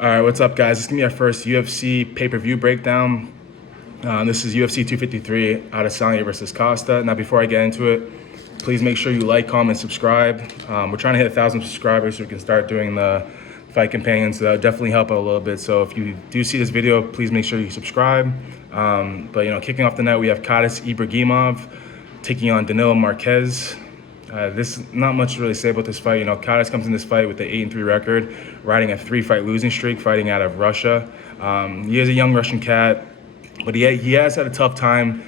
All right, what's up, guys? This is going to be our first UFC pay-per-view breakdown. This is UFC 253, Adesanya versus Costa. Now, before I get into it, please make sure you like, comment, subscribe. We're trying to hit 1,000 subscribers so we can start doing the fight companions. So that would definitely help out a little bit. So if you do see this video, please make sure you subscribe. Kicking off the night, we have Ibragimov taking on Danilo Marques. This not much to really say about this fight. Cadiz comes in this fight with an 8-3 record, riding a 3-fight losing streak, fighting out of Russia. He is a young Russian cat, but he has had a tough time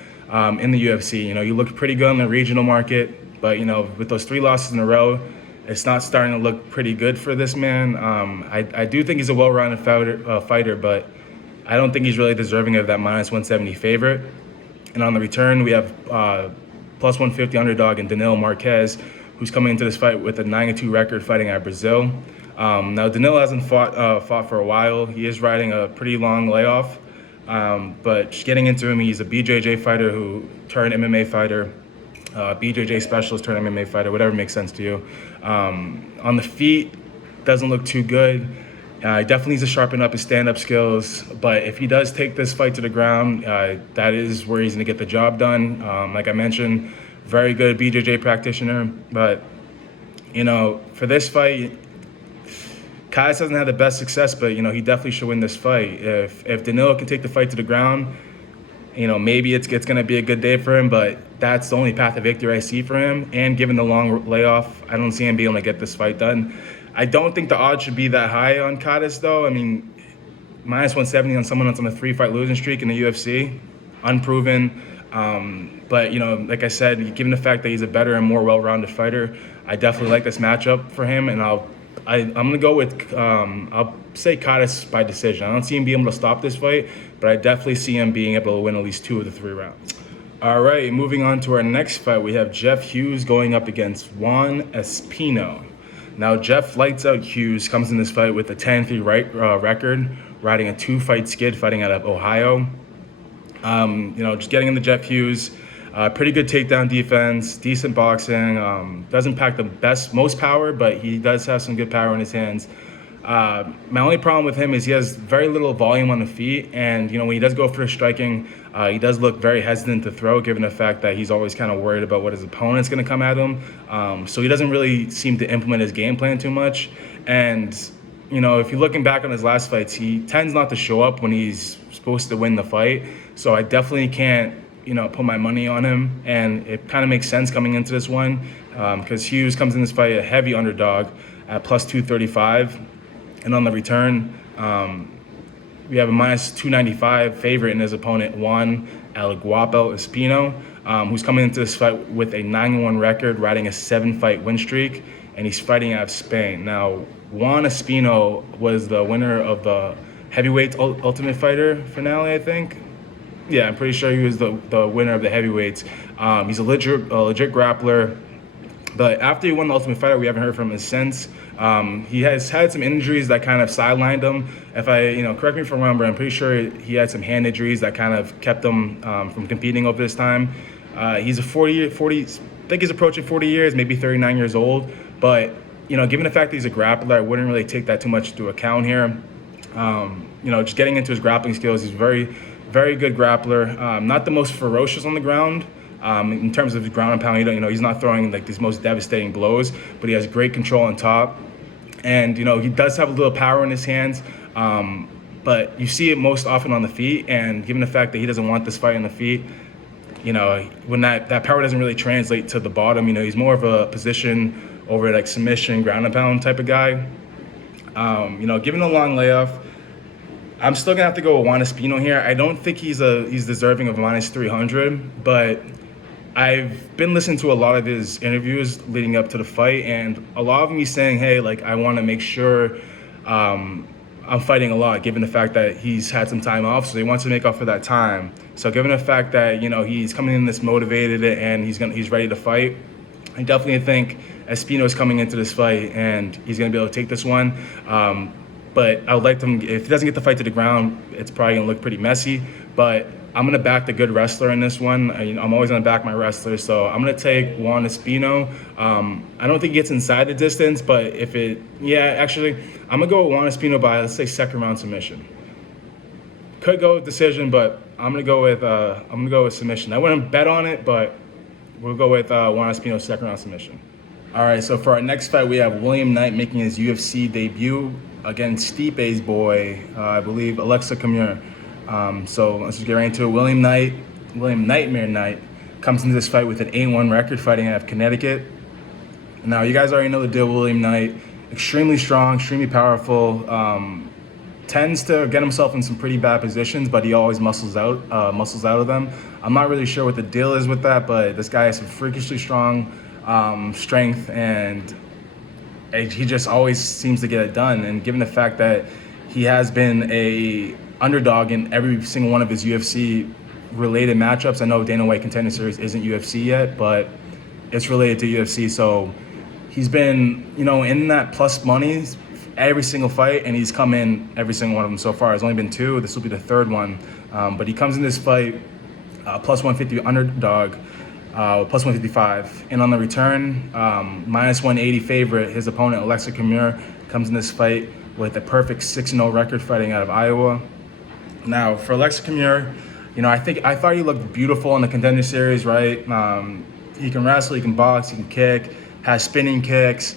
in the UFC. He looked pretty good in the regional market, but with those 3 losses in a row, it's not starting to look pretty good for this man. I do think he's a well-rounded fighter, but I don't think he's really deserving of that -170 favorite. And on the return, we have plus 150 underdog in Danilo Marques, who's coming into this fight with a 9-2 record, fighting out of Brazil. Now, Danilo hasn't fought for a while. He is riding a pretty long layoff, but just getting into him, he's a BJJ fighter who turned MMA fighter, BJJ specialist turned MMA fighter, whatever makes sense to you. On the feet, doesn't look too good. He definitely needs to sharpen up his stand-up skills, but if he does take this fight to the ground, that is where he's going to get the job done. Like I mentioned, very good BJJ practitioner, but, for this fight, Kais hasn't had the best success, but, he definitely should win this fight. If Danilo can take the fight to the ground, maybe it's going to be a good day for him, but that's the only path of victory I see for him, and given the long layoff, I don't see him being able to get this fight done. I don't think the odds should be that high on Cadiz, though. I mean, -170 on someone that's on a 3-fight losing streak in the UFC, unproven. But, like I said, given the fact that he's a better and more well-rounded fighter, I definitely like this matchup for him. And I'm going to go with, I'll say Cadiz by decision. I don't see him being able to stop this fight, but I definitely see him being able to win at least 2 of the 3 rounds. All right, moving on to our next fight, we have Jeff Hughes going up against Juan Espino. Now, Jeff lights out Hughes, comes in this fight with a 10-3 record, riding a 2-fight skid, fighting out of Ohio. Just getting into Jeff Hughes, pretty good takedown defense, decent boxing, doesn't pack the most power, but he does have some good power in his hands. My only problem with him is he has very little volume on the feet, and when he does go for his striking, he does look very hesitant to throw, given the fact that he's always kind of worried about what his opponent's going to come at him. So he doesn't really seem to implement his game plan too much. And if you're looking back on his last fights, he tends not to show up when he's supposed to win the fight. So I definitely can't put my money on him, and it kind of makes sense coming into this one because Hughes comes in this fight a heavy underdog at plus 235. And on the return, we have a -295 favorite in his opponent, Juan El Guapo Espino, who's coming into this fight with a 9-1 record, riding a 7-fight win streak, and he's fighting out of Spain. Now, Juan Espino was the winner of the heavyweight Ultimate Fighter finale, I think. Yeah, I'm pretty sure he was the winner of the heavyweights. He's a legit grappler. But after he won the Ultimate Fighter, we haven't heard from him since. He has had some injuries that kind of sidelined him. If correct me if I'm wrong, but I'm pretty sure he had some hand injuries that kind of kept him from competing over this time. He's I think he's approaching 40 years, maybe 39 years old. But, given the fact that he's a grappler, I wouldn't really take that too much into account here. Just getting into his grappling skills, he's very, very good grappler. Not the most ferocious on the ground. In terms of ground and pound, he's not throwing like these most devastating blows, but he has great control on top. And, he does have a little power in his hands, but you see it most often on the feet. And given the fact that he doesn't want this fight on the feet, when that power doesn't really translate to the bottom, he's more of a position over like submission, ground and pound type of guy. Given the long layoff, I'm still gonna have to go with Juan Espino here. I don't think he's deserving of -300, but I've been listening to a lot of his interviews leading up to the fight, and a lot of them he's saying, hey, like, I want to make sure I'm fighting a lot, given the fact that he's had some time off, so he wants to make up for that time. So given the fact that, he's coming in this motivated and he's ready to fight, I definitely think Espino is coming into this fight and he's going to be able to take this one. But I would like him, if he doesn't get the fight to the ground, it's probably going to look pretty messy. But I'm going to back the good wrestler in this one. I'm always going to back my wrestlers. So I'm going to take Juan Espino. I don't think he gets inside the distance, but actually, I'm going to go with Juan Espino by, let's say, second round submission. Could go with decision, but I'm going to go with submission. I wouldn't bet on it, but we'll go with Juan Espino second round submission. All right, so for our next fight, we have William Knight making his UFC debut against Stipe's boy, I believe, Alexa Camur. So let's just get right into it. William Nightmare Knight, comes into this fight with an 8-1 record, fighting out of Connecticut. Now, you guys already know the deal with William Knight. Extremely strong, extremely powerful. Tends to get himself in some pretty bad positions, but he always muscles out of them. I'm not really sure what the deal is with that, but this guy has some freakishly strong strength, and he just always seems to get it done. And given the fact that he has been a underdog in every single one of his UFC related matchups, I know Dana White Contender Series isn't UFC yet, but it's related to UFC. So he's been, in that plus money every single fight, and he's come in every single one of them so far. There's only been 2. This will be the 3rd one. But he comes in this fight plus 150 underdog, plus 155. And on the return, minus 180 favorite, his opponent, Alexa Camur, comes in this fight with a perfect 6-0 record, fighting out of Iowa. Now, for Alexa Camur, I thought he looked beautiful in the Contender Series, right? He can wrestle, he can box, he can kick, has spinning kicks.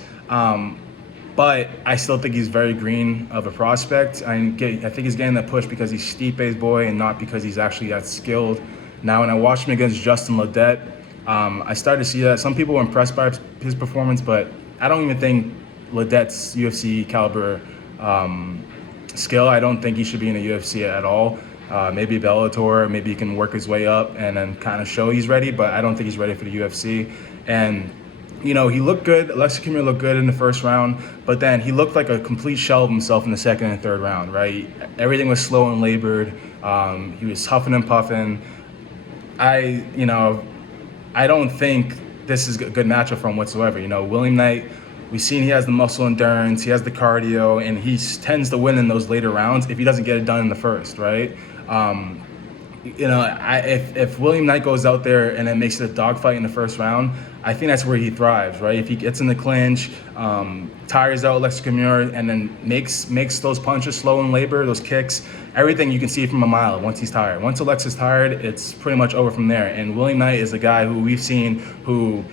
But I still think he's very green of a prospect. I think he's getting that push because he's Stipe's boy and not because he's actually that skilled. Now, when I watched him against Justin Ledet, I started to see that. Some people were impressed by his performance, but I don't even think Ledet's UFC caliber skill. I don't think he should be in the UFC at all. Maybe Bellator, maybe he can work his way up and then kind of show he's ready, but I don't think he's ready for the UFC. And he looked good. Alexa Camur looked good in the first round, but then he looked like a complete shell of himself in the second and third round, right? Everything was slow and labored. He was huffing and puffing. I don't think this is a good matchup for him whatsoever. William Knight, we've seen he has the muscle endurance, he has the cardio, and he tends to win in those later rounds if he doesn't get it done in the first, right? If William Knight goes out there and then makes it a dogfight in the first round, I think that's where he thrives, right? If he gets in the clinch, tires out Alexa Camur, and then makes those punches slow and labor, those kicks, everything you can see from a mile once he's tired. Once Alexa's tired, it's pretty much over from there. And William Knight is a guy who we've seen who,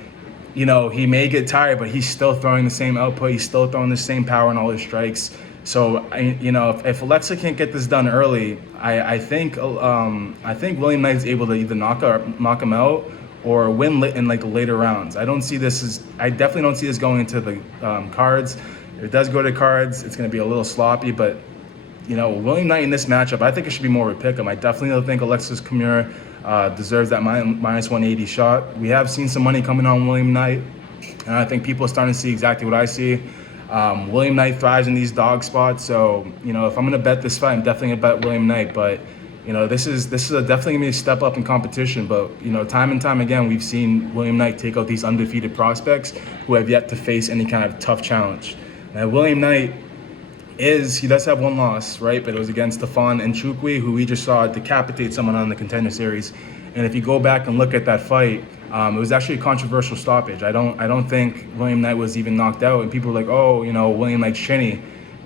he may get tired, but he's still throwing the same output. He's still throwing the same power in all his strikes. So, if Alexa can't get this done early, I think William Knight is able to either knock him out or win in the later rounds. I definitely don't see this going into the cards. If it does go to cards, it's going to be a little sloppy. But William Knight in this matchup, I think it should be more of a pick-em. I definitely don't think Alexis Camur deserves that minus 180 shot. We have seen some money coming on William Knight, and I think people are starting to see exactly what I see. William Knight thrives in these dog spots, so if I'm gonna bet this fight, I'm definitely gonna bet William Knight. But this is definitely gonna be a step up in competition. But time and time again, we've seen William Knight take out these undefeated prospects who have yet to face any kind of tough challenge. Now, William Knight he does have one loss, right? But it was against Stefan Nchukwi, who we just saw decapitate someone on the Contender Series. And if you go back and look at that fight, it was actually a controversial stoppage. I don't think William Knight was even knocked out, and people were like, William Knight's chinny.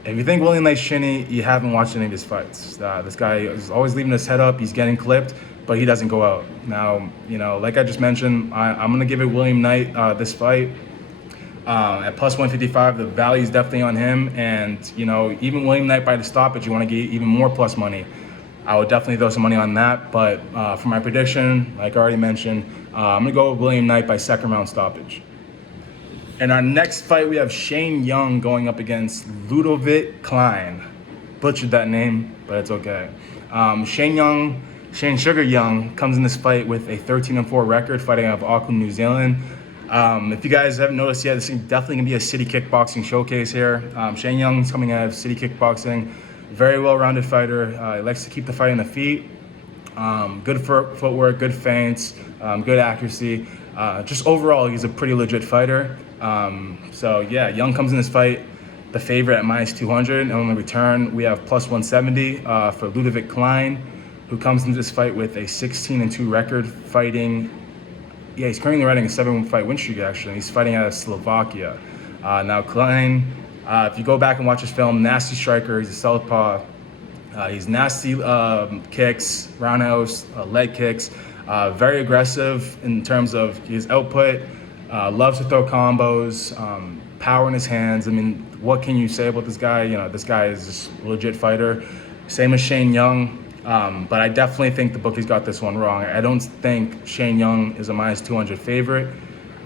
If you think William Knight's chinny, you haven't watched any of his fights. This guy is always leaving his head up. He's getting clipped, but he doesn't go out. Now, like I just mentioned, I'm gonna give it William Knight this fight. At plus 155, the value is definitely on him, and even William Knight by the stoppage, you want to get even more plus money. I would definitely throw some money on that, but for my prediction, like I already mentioned, I'm gonna go with William Knight by second round stoppage. In our next fight, we have Shane Young going up against Ludovic Klein. Butchered that name, but it's okay. Shane Sugar Young comes in this fight with a 13-4 record, fighting out of Auckland, New Zealand. If you guys haven't noticed yet, this is definitely going to be a city kickboxing showcase here. Shane Young's coming out of city kickboxing. Very well-rounded fighter. He likes to keep the fight on the feet. Good footwork, good feints, good accuracy. Just overall, he's a pretty legit fighter. Young comes in this fight the favorite at minus 200. And on the return, we have plus 170 for Ludovic Klein, who comes into this fight with a 16-2 record, fighting. Yeah, he's currently riding a 7-fight win streak, actually. He's fighting out of Slovakia. Now, Klein, if you go back and watch his film, nasty striker. He's a southpaw. He's nasty kicks, roundhouse, leg kicks. Very aggressive in terms of his output. Loves to throw combos. Power in his hands. I mean, what can you say about this guy? You know, this guy is just a legit fighter. Same as Shane Young. But I definitely think the bookies got this one wrong. I don't think Shane Young is a minus 200 favorite.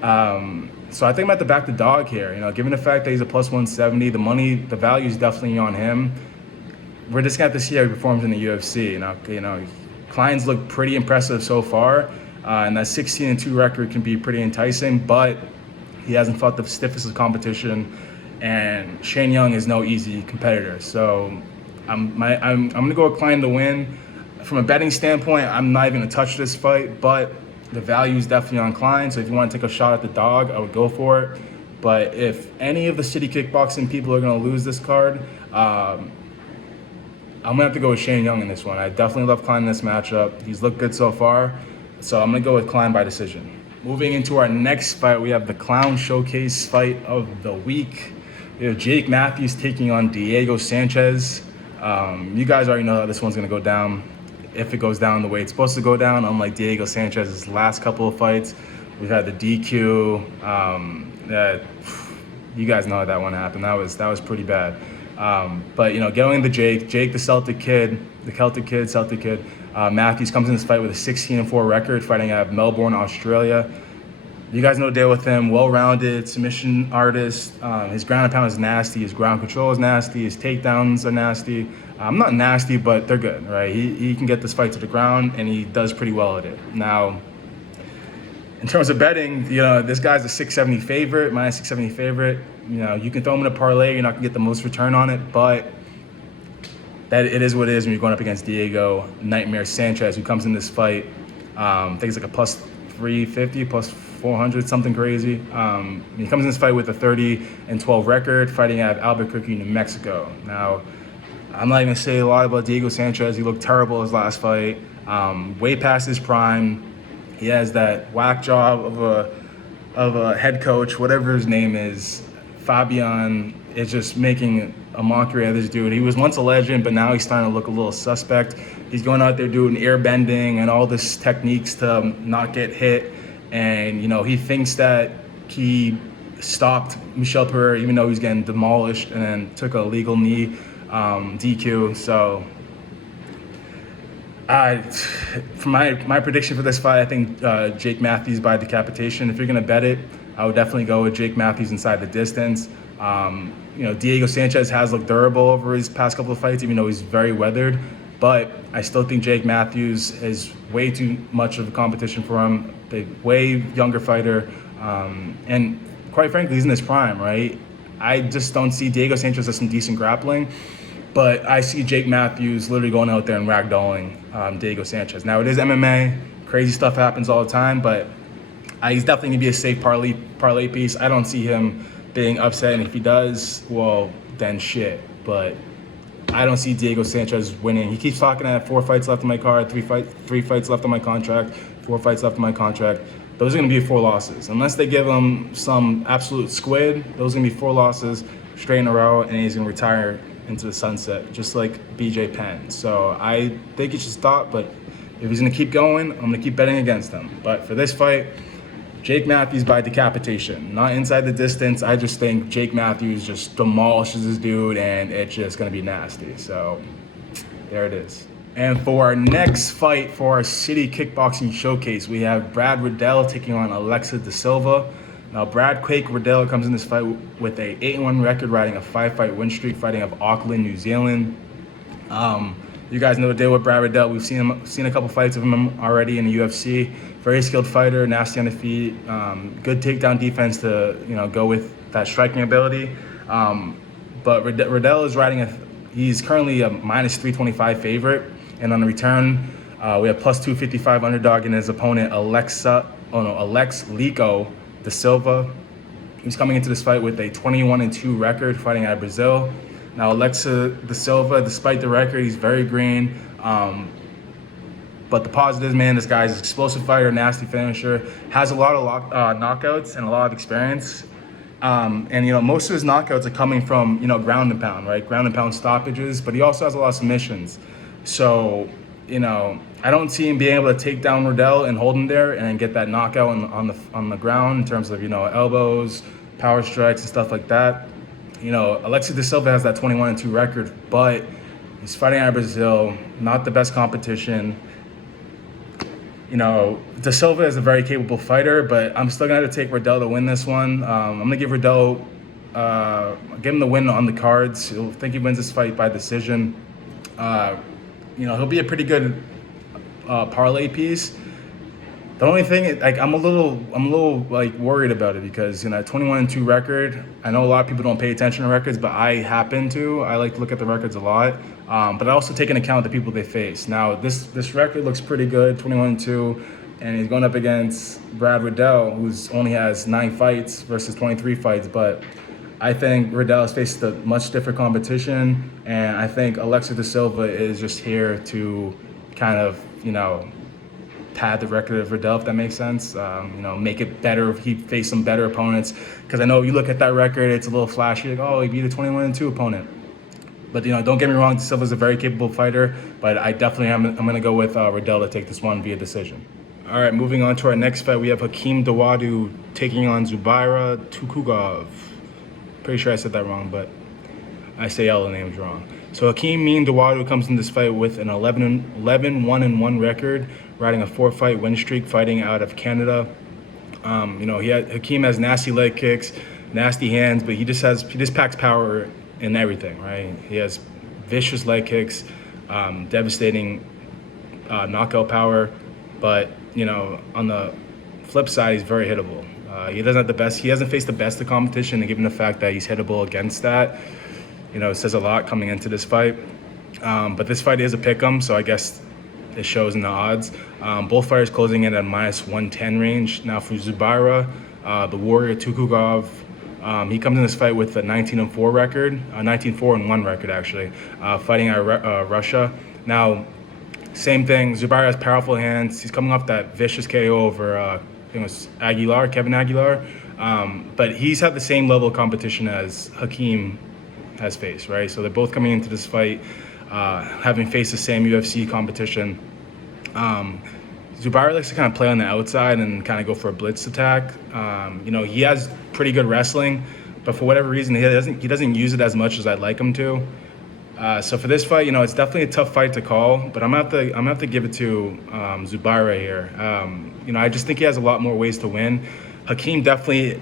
So I think I'm at the back the dog here. You know, given the fact that he's a plus 170, the value is definitely on him. We're just gonna have to see how he performs in the UFC. You know, Klein's looked pretty impressive so far, and that 16-2 record can be pretty enticing. But he hasn't fought the stiffest of competition, and Shane Young is no easy competitor. So I'm gonna go with Klein to win. From a betting standpoint, I'm not even gonna touch this fight, but the value is definitely on Klein. So if you want to take a shot at the dog, I would go for it. But if any of the city kickboxing people are gonna lose this card, I'm gonna have to go with Shane Young in this one. I definitely love Klein in this matchup. He's looked good so far, so I'm gonna go with Klein by decision. Moving into our next fight, we have the Clown Showcase fight of the week. We have Jake Matthews taking on Diego Sanchez. You guys already know how this one's gonna go down. If it goes down the way it's supposed to go down, unlike Diego Sanchez's last couple of fights, we've had the DQ. You guys know how that one happened. That was pretty bad. But you know, going into Jake the Celtic kid, Matthews comes in this fight with a 16-4 record, fighting out of Melbourne, Australia. You guys know the deal with him. Well-rounded submission artist. His ground and pound is nasty. His ground control is nasty. His takedowns are nasty. Not nasty, but they're good, right? He can get this fight to the ground, and he does pretty well at it. Now, in terms of betting, you know, this guy's a 670 favorite, minus 670 favorite. You know, you can throw him in a parlay. You're not gonna get the most return on it, but that it is what it is when you're going up against Diego Nightmare Sanchez, who comes in this fight. I think it's like a plus 350, plus 400, something crazy. He comes in this fight with a 30-12 record, fighting out of Albuquerque, New Mexico. Now, I'm not even gonna say a lot about Diego Sanchez. He looked terrible his last fight, way past his prime. He has that whack job of a head coach, whatever his name is. Fabian is just making a mockery of this dude. He was once a legend, but now he's starting to look a little suspect. He's going out there doing air bending and all this techniques to not get hit. And, you know, he thinks that he stopped Michel Pereira, even though he's getting demolished, and then took a legal knee, DQ. So, for my prediction for this fight, I think Jake Matthews by decapitation. If you're going to bet it, I would definitely go with Jake Matthews inside the distance. You know, Diego Sanchez has looked durable over his past couple of fights, even though he's very weathered. But I still think Jake Matthews is way too much of a competition for him. A way younger fighter. And quite frankly, he's in his prime, right? I just don't see Diego Sanchez as some decent grappling. But I see Jake Matthews literally going out there and ragdolling Diego Sanchez. Now, it is MMA. Crazy stuff happens all the time, but he's definitely going to be a safe parlay piece. I don't see him being upset, and if he does, well, then shit. But I don't see Diego Sanchez winning. He keeps talking at 4 fights left on my card, three fights left on my contract, 4 fights left on my contract. Those are going to be 4 losses. Unless they give him some absolute squid, those are going to be 4 losses straight in a row, and he's going to retire into the sunset, just like BJ Penn. So I think he should stop, but if he's going to keep going, I'm going to keep betting against him. But for this fight, Jake Matthews by decapitation. Not inside the distance. I just think Jake Matthews just demolishes this dude, and it's just going to be nasty. So there it is. And for our next fight, for our City Kickboxing Showcase, we have Brad Riddell taking on Alexa Da Silva. Now, Brad Quake Riddell comes in this fight with a 8-1 record, riding a 5-fight win streak, fighting out of Auckland, New Zealand. You guys know the deal with Brad Riddell. We've seen a couple fights of him already in the UFC. Very skilled fighter, nasty on the feet, good takedown defense to go with that striking ability. But Riddell is he's currently a minus 325 favorite, and on the return, we have plus 255 underdog in his opponent Alex Lico Da Silva. He's coming into this fight with a 21-2 record, fighting out of Brazil. Now, Alexa Da Silva, despite the record, he's very green. But the positives, man, this guy's an explosive fighter, nasty finisher, has a lot of knockouts and a lot of experience. And, most of his knockouts are coming from, ground and pound, right? Ground and pound stoppages, but he also has a lot of submissions. So, I don't see him being able to take down Riddell and hold him there and then get that knockout on the ground in terms of, elbows, power strikes and stuff like that. Alexis De Silva has that 21-2 record, but he's fighting out of Brazil, not the best competition. De Silva is a very capable fighter, but I'm still going to have to take Riddell to win this one. I'm going to give Riddell, give him the win on the cards. I think he wins this fight by decision. He'll be a pretty good parlay piece. The only thing, I'm a little worried about it because 21-2 record. I know a lot of people don't pay attention to records, but I happen to. I like to look at the records a lot, but I also take into account the people they face. Now this record looks pretty good, 21-2, and he's going up against Brad Riddell, who's only has 9 fights versus 23 fights. But I think Riddell has faced a much different competition, and I think Alexis De Silva is just here to kind of pad the record of Riddell, if that makes sense. Make it better if he faced some better opponents. Because I know you look at that record, it's a little flashy, he beat a 21-2 opponent. But don't get me wrong, Silva's a very capable fighter. But I definitely I'm going to go with Riddell to take this one via decision. All right, moving on to our next fight, we have Hakeem Dawodu taking on Zubaira Tukhugov. Pretty sure I said that wrong, but I say all the names wrong. So Hakeem Dawodu comes in this fight with an 11-1-1 record, riding a 4-fight win streak, fighting out of Canada. Hakeem has nasty leg kicks, nasty hands, but he just packs power in everything, right? He has vicious leg kicks, devastating knockout power, but on the flip side, he's very hittable. He doesn't have the best. He hasn't faced the best of competition, and given the fact that he's hittable against that, it says a lot coming into this fight. But this fight is a pick'em, so I guess it shows in the odds. Both fighters closing in at -110 range. Now for Zubaira, the Warrior Tukhugov, he comes in this fight with a 19-4 record, 19-4-1 record actually, fighting out of Russia. Now, same thing. Zubaira has powerful hands. He's coming off that vicious KO over I think it was Kevin Aguilar. But he's had the same level of competition as Hakeem has faced, right? So they're both coming into this fight having faced the same UFC competition. Zubaira likes to kind of play on the outside and kind of go for a blitz attack. He has pretty good wrestling, but for whatever reason, he doesn't use it as much as I'd like him to. So for this fight, it's definitely a tough fight to call, but I'm gonna have to give it to Zubaira here. I just think he has a lot more ways to win. Hakeem definitely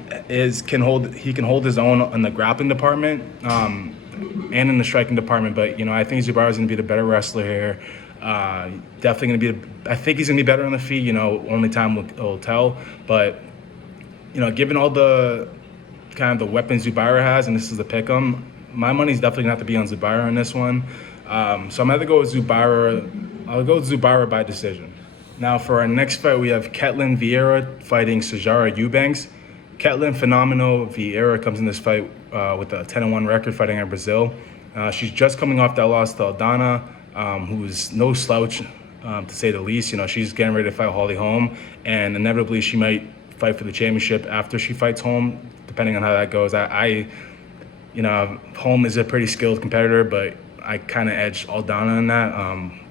can hold his own in the grappling department and in the striking department, but I think Zubaira's gonna be the better wrestler here. Definitely gonna be. I think he's gonna be better on the feet. Only time will tell. But given all the kind of the weapons Zubaira has, and this is the pick'em, my money's definitely gonna have to be on Zubaira on this one. So I'm gonna have to go with Zubaira. I'll go with Zubaira by decision. Now for our next fight, we have Viera fighting Sijara Eubanks. Phenomenal. Viera comes in this fight with a 10-1 record, fighting in Brazil. She's just coming off that loss to Aldana, who's no slouch, to say the least. She's getting ready to fight Holly Holm, and inevitably she might fight for the championship after she fights Holm, depending on how that goes. Holm is a pretty skilled competitor, but I kind of edged Aldana in that,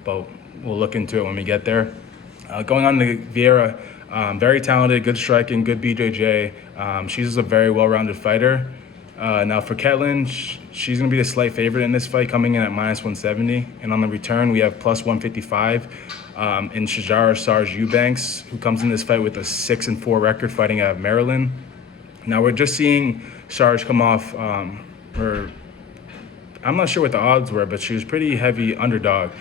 but we'll look into it when we get there. Going on to Viera, very talented, good striking, good BJJ. She's a very well-rounded fighter. Now for Ketlin, she's going to be the slight favorite in this fight, coming in at -170. And on the return, we have +155 in Sijara Sarge Eubanks, who comes in this fight with a 6-4 record, fighting out of Maryland. Now we're just seeing Sarge come off I'm not sure what the odds were, but she was pretty heavy underdog.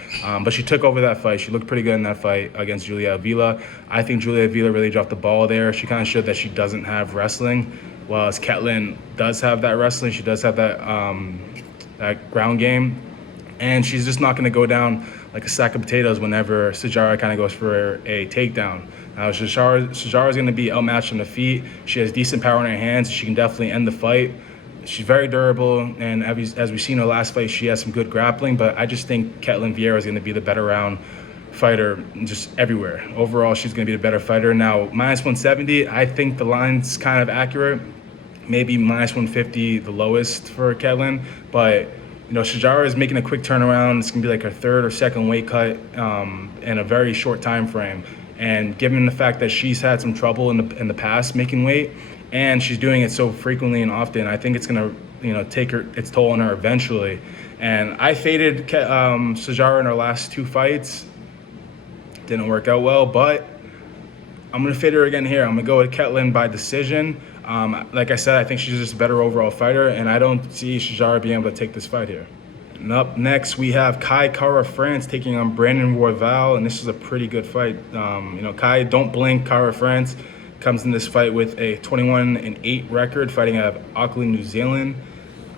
But she took over that fight. She looked pretty good in that fight against Julia Avila. I think Julia Avila really dropped the ball there. She kind of showed that she doesn't have wrestling, whereas Ketlin does have that wrestling. She does have that ground game. And she's just not going to go down like a sack of potatoes whenever Sijara kind of goes for a takedown. Now, Sijara's going to be outmatched on the feet. She has decent power in her hands. She can definitely end the fight. She's very durable, and as we've seen in her last fight, she has some good grappling, but I just think Viera is going to be the better round fighter just everywhere. Overall, she's going to be the better fighter. Now, minus 170, I think the line's kind of accurate. Maybe minus 150, the lowest for Ketlin. But, Shajara is making a quick turnaround. It's going to be like her third or second weight cut in a very short time frame. And given the fact that she's had some trouble in the past making weight, and she's doing it so frequently and often, I think it's going to take its toll on her eventually. And I faded Shajara in her last 2 fights. Didn't work out well, but I'm going to fade her again here. I'm going to go with Ketlin by decision. Like I said, I think she's just a better overall fighter, and I don't see Shajara being able to take this fight here. And up next, we have Kai Kara-France taking on Brandon Royval, and this is a pretty good fight. Kai, don't blink, Kara-France comes in this fight with a 21-8 record, fighting out of Auckland, New Zealand.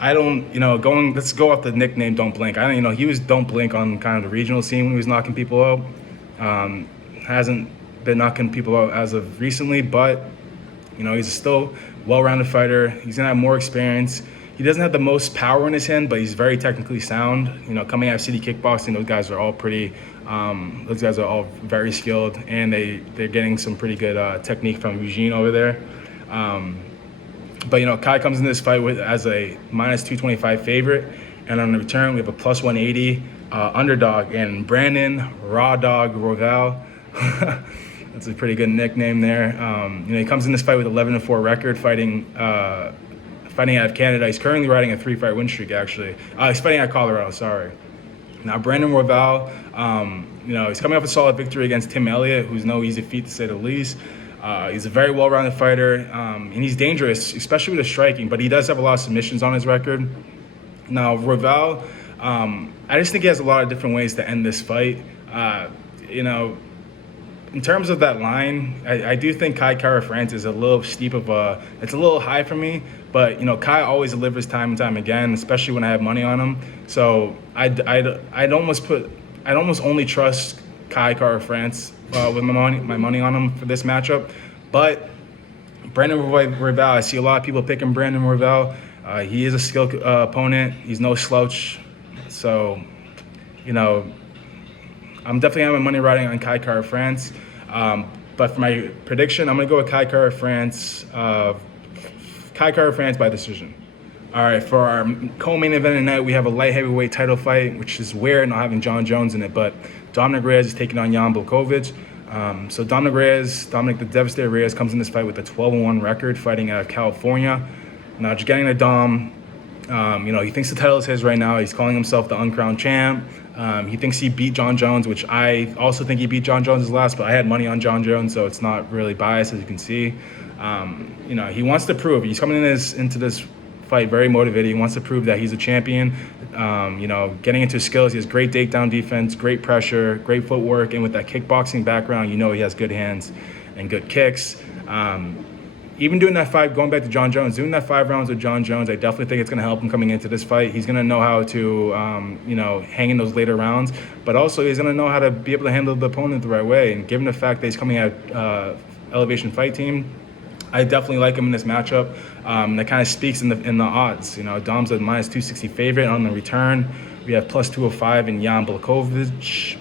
Let's go off the nickname Don't Blink. He was Don't Blink on kind of the regional scene when he was knocking people out. Hasn't been knocking people out as of recently, but he's a still well-rounded fighter. He's gonna have more experience. He doesn't have the most power in his hand, but he's very technically sound. Coming out of City Kickboxing, those guys are all very skilled, and they're getting some pretty good technique from Eugene over there. But Kai comes in this fight as a minus 225 favorite, and on the return we have a plus 180 underdog and Brandon Raw Dog Royval. That's a pretty good nickname there. He comes in this fight with 11-4 record, fighting out of Canada. He's currently riding a 3-fight win streak, actually. He's fighting out of Colorado, sorry. Now, Brandon Royval, he's coming off a solid victory against Tim Elliott, who's no easy feat to say the least. He's a very well-rounded fighter, and he's dangerous, especially with the striking, but he does have a lot of submissions on his record. Now, Royval, I just think he has a lot of different ways to end this fight. In terms of that line, I do think Kai Kara-France is a little steep it's a little high for me, but Kai always delivers time and time again, especially when I have money on him. So I'd almost only trust Kai Kara-France with my money on him for this matchup. But Brandon Royval, I see a lot of people picking Brandon Royval. He is a skilled opponent. He's no slouch. So, I'm definitely having my money riding on Kai Kara-France. But for my prediction, I'm going to go with Kai Kara-France by decision. All right, for our co-main event tonight, we have a light heavyweight title fight, which is weird not having John Jones in it, but Dominic Reyes is taking on Jan Blachowicz. So Dominic the Devastator Reyes comes in this fight with a 12-1 record, fighting out of California. Now, just getting to Dom, he thinks the title is his right now. He's calling himself the uncrowned champ. He thinks he beat John Jones, which I also think he beat John Jones last, but I had money on John Jones, so it's not really biased, as you can see. He wants to prove. He's coming into this fight very motivated. He wants to prove that he's a champion. Getting into his skills, he has great takedown defense, great pressure, great footwork, and with that kickboxing background, he has good hands and good kicks. Even doing going back to John Jones, doing that 5 rounds with John Jones, I definitely think it's going to help him coming into this fight. He's going to know how to, hang in those later rounds, but also he's going to know how to be able to handle the opponent the right way. And given the fact that he's coming out Elevation Fight Team, I definitely like him in this matchup. That kind of speaks in the odds. Dom's a minus 260 favorite. On the return, we have plus 205 in Jan Blachowicz.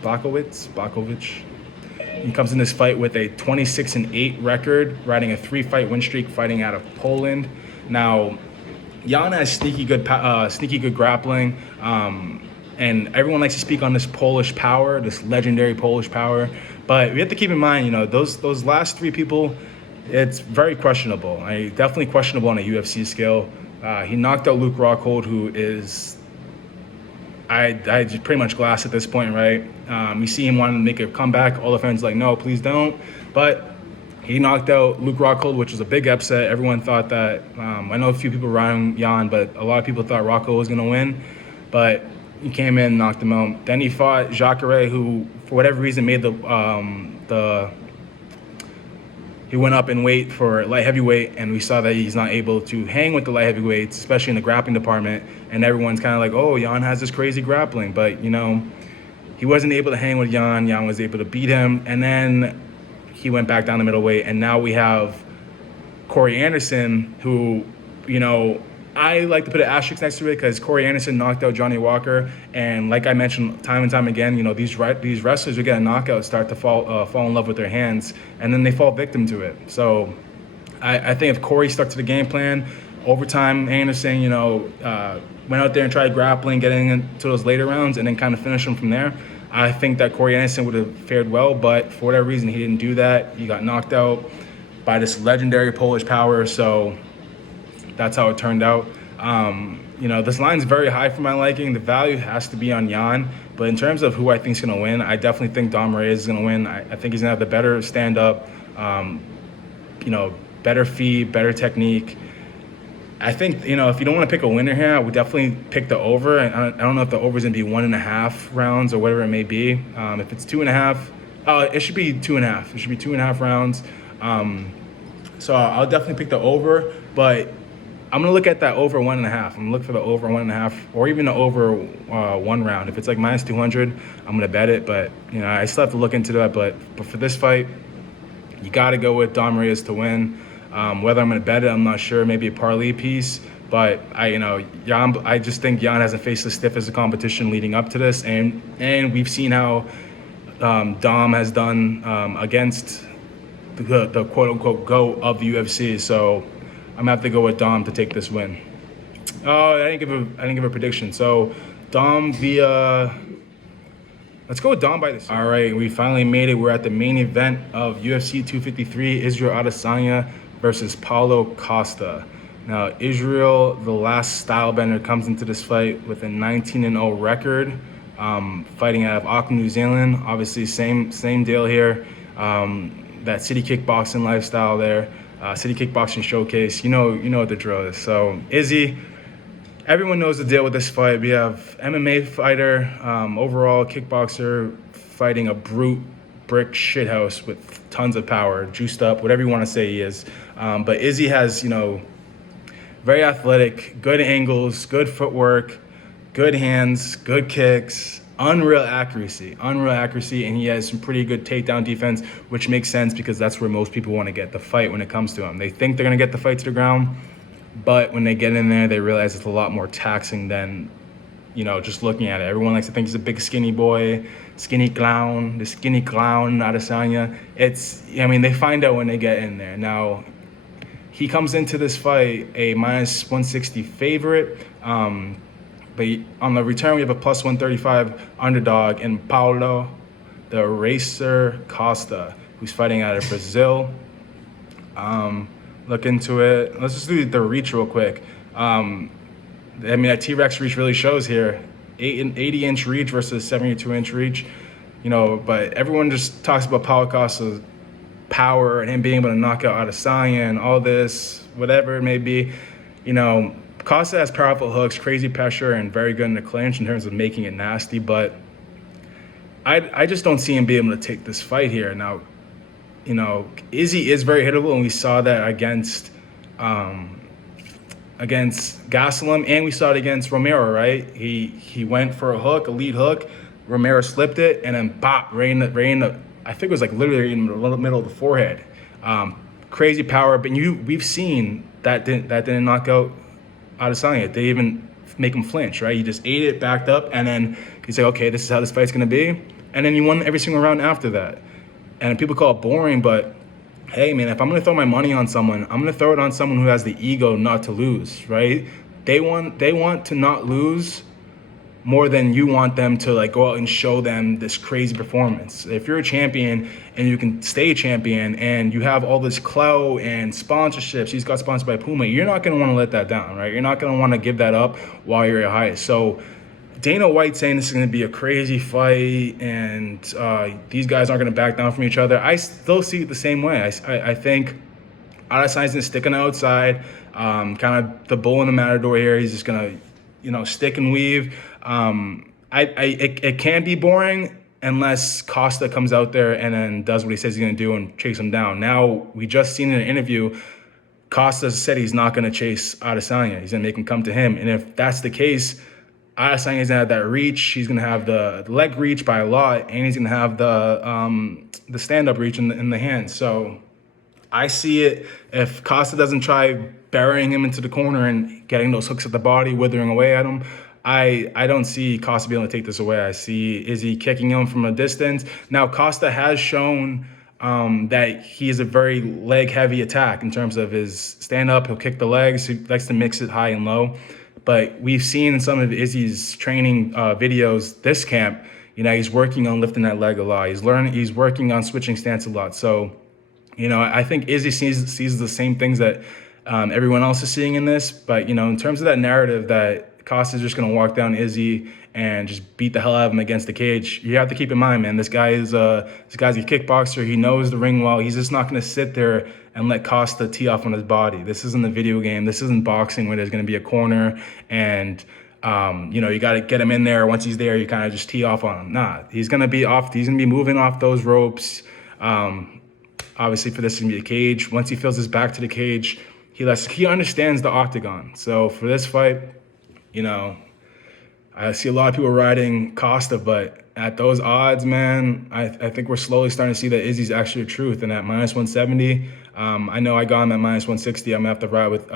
He comes in this fight with a 26-8 record, riding a 3-fight win streak, fighting out of Poland. Now, Jan has sneaky good grappling, and everyone likes to speak on this Polish power, this legendary Polish power. But we have to keep in mind, those last 3 people, it's very questionable. Definitely questionable on a UFC scale. He knocked out Luke Rockhold, who is, I just pretty much glass at this point, right? You see him wanting to make a comeback. All the fans are like, no, please don't. But he knocked out Luke Rockhold, which was a big upset. Everyone thought that, I know a few people riding Jan, but a lot of people thought Rockhold was going to win. But he came in and knocked him out. Then he fought Jacare, who, for whatever reason, made he went up in weight for light heavyweight, and we saw that he's not able to hang with the light heavyweights, especially in the grappling department. And everyone's kind of like, oh, Jan has this crazy grappling. But, he wasn't able to hang with Jan. Jan was able to beat him. And then he went back down the middleweight. And now we have Corey Anderson, who, I like to put an asterisk next to it because Corey Anderson knocked out Johnny Walker, and like I mentioned time and time again, these wrestlers who get a knockout start to fall in love with their hands, and then they fall victim to it. So I think if Corey stuck to the game plan, overtime Anderson, went out there and tried grappling, getting into those later rounds, and then kind of finish them from there, I think that Corey Anderson would have fared well, but for whatever reason, he didn't do that. He got knocked out by this legendary Polish power, so that's how it turned out. This line's very high for my liking. The value has to be on Jan, but in terms of who I think is going to win, I definitely think Dom Reyes is going to win. I think he's going to have the better stand-up, better feet, better technique. I think, if you don't want to pick a winner here, I would definitely pick the over. And I don't know if the over is going to be 1.5 rounds or whatever it may be. If it's 2.5, it should be 2.5. It should be 2.5 rounds. So I'll definitely pick the over, but I'm going to look at that over 1.5. I'm going to look for the over 1.5 or even the over 1 round. If it's like minus 200, I'm going to bet it. But, I still have to look into that. But for this fight, you got to go with Dom Reyes to win. Whether I'm going to bet it, I'm not sure. Maybe a parlay piece. But, I just think Jan hasn't faced the stiffest competition leading up to this. And we've seen how Dom has done against the quote-unquote GOAT of the UFC. So I'm going to have to go with Dom to take this win. Oh, I didn't give a prediction. So Dom via... Let's go with Dom by this. All right, we finally made it. We're at the main event of UFC 253, Israel Adesanya versus Paulo Costa. Now, Israel, the last style bender, comes into this fight with a 19-0 record, fighting out of Auckland, New Zealand. Obviously, same deal here. That city kickboxing lifestyle there, city kickboxing showcase. You know what the drill is. So, Izzy, everyone knows the deal with this fight. We have MMA fighter, overall kickboxer, fighting a brute brick shithouse with tons of power, juiced up, whatever you want to say he is. But Izzy has, very athletic, good angles, good footwork, good hands, good kicks, unreal accuracy, and he has some pretty good takedown defense, which makes sense because that's where most people want to get the fight when it comes to him. They think they're going to get the fight to the ground, but when they get in there, they realize it's a lot more taxing than, just looking at it. Everyone likes to think he's a big skinny boy, skinny clown, Adesanya. They find out when they get in there. Now, he comes into this fight a minus 160 favorite, but on the return, we have a plus 135 underdog in Paulo, the Racer Costa, who's fighting out of Brazil. Look into it. Let's just do the reach real quick. That T-Rex reach really shows here. 80-inch reach versus 72-inch reach. But everyone just talks about Paulo Costa's power and him being able to knock out Adesanya and all this, whatever it may be. Costa has powerful hooks, crazy pressure, and very good in the clinch in terms of making it nasty. But I just don't see him being able to take this fight here. Now, Izzy is very hittable, and we saw that against Gastelum, and we saw it against Romero, right? He went for a hook, a lead hook. Romero slipped it, and then bop, right in the I think it was like literally in the middle of the forehead. Crazy power, but we've seen that didn't knock out Adesanya. They didn't even make him flinch, right? He just ate it, backed up, and then he's like, okay, this is how this fight's gonna be. And then he won every single round after that. And people call it boring, but hey, man, if I'm gonna throw my money on someone, I'm gonna throw it on someone who has the ego not to lose, right? They want to not lose more than you want them to go out and show them this crazy performance. If you're a champion and you can stay a champion and you have all this clout and sponsorships, he's got sponsored by Puma, you're not gonna wanna let that down, right? You're not gonna wanna give that up while you're at highest. So Dana White saying this is gonna be a crazy fight and these guys aren't gonna back down from each other, I still see it the same way. I think Adesanya's gonna stick on the outside, kind of the bull in the matador here. He's just gonna, stick and weave. It can be boring unless Costa comes out there and then does what he says he's going to do and chase him down. Now, we just seen in an interview, Costa said he's not going to chase Adesanya. He's going to make him come to him. And if that's the case, Adesanya's going to have that reach. He's going to have the leg reach by a lot, and he's going to have the stand-up reach in the hands. So I see it. If Costa doesn't try burying him into the corner and getting those hooks at the body, withering away at him, I don't see Costa being able to take this away. I see Izzy kicking him from a distance. Now, Costa has shown that he is a very leg-heavy attack in terms of his stand-up. He'll kick the legs. He likes to mix it high and low. But we've seen in some of Izzy's training videos this camp, he's working on lifting that leg a lot. He's working on switching stance a lot. So, I think Izzy sees the same things that everyone else is seeing in this. But, in terms of that narrative that Costa's just going to walk down Izzy and just beat the hell out of him against the cage, you have to keep in mind, man, this guy's a kickboxer. He knows the ring well. He's just not going to sit there and let Costa tee off on his body. This isn't a video game. This isn't boxing where there's going to be a corner and, you got to get him in there. Once he's there, you kind of just tee off on him. Nah, he's going to be off. He's going to be moving off those ropes. Obviously, for this to be a cage. Once he feels his back to the cage, he understands the octagon. So for this fight, I see a lot of people riding Costa, but at those odds, man, I think we're slowly starting to see that Izzy's actually the truth. And at minus 170, I know I got him at minus 160. I'm going to have to ride with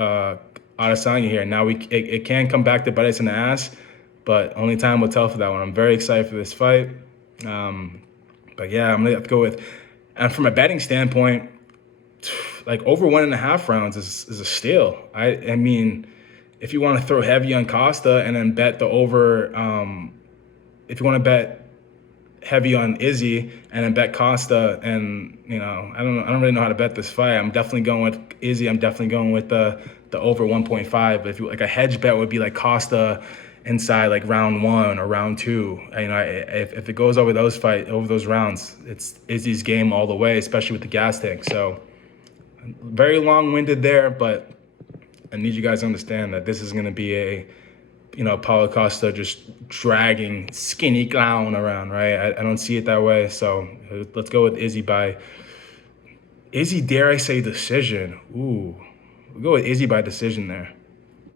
Adesanya here. Now, it can come back to bite us in the ass, but only time will tell for that one. I'm very excited for this fight. But, yeah, I'm going to have to go with... And from a betting standpoint, like over 1.5 rounds is a steal. I mean... If you want to throw heavy on Costa and then bet the over, if you want to bet heavy on Izzy and then bet Costa, and I don't really know how to bet this fight. I'm definitely going with Izzy. I'm definitely going with the over 1.5. But if you like a hedge bet would be like Costa inside like round 1 or round 2. If it goes over those rounds, it's Izzy's game all the way, especially with the gas tank. So very long-winded there, but I need you guys to understand that this is going to be Paulo Costa just dragging skinny clown around, right? I don't see it that way. So let's go with Izzy, dare I say, decision. Ooh, we'll go with Izzy by decision there.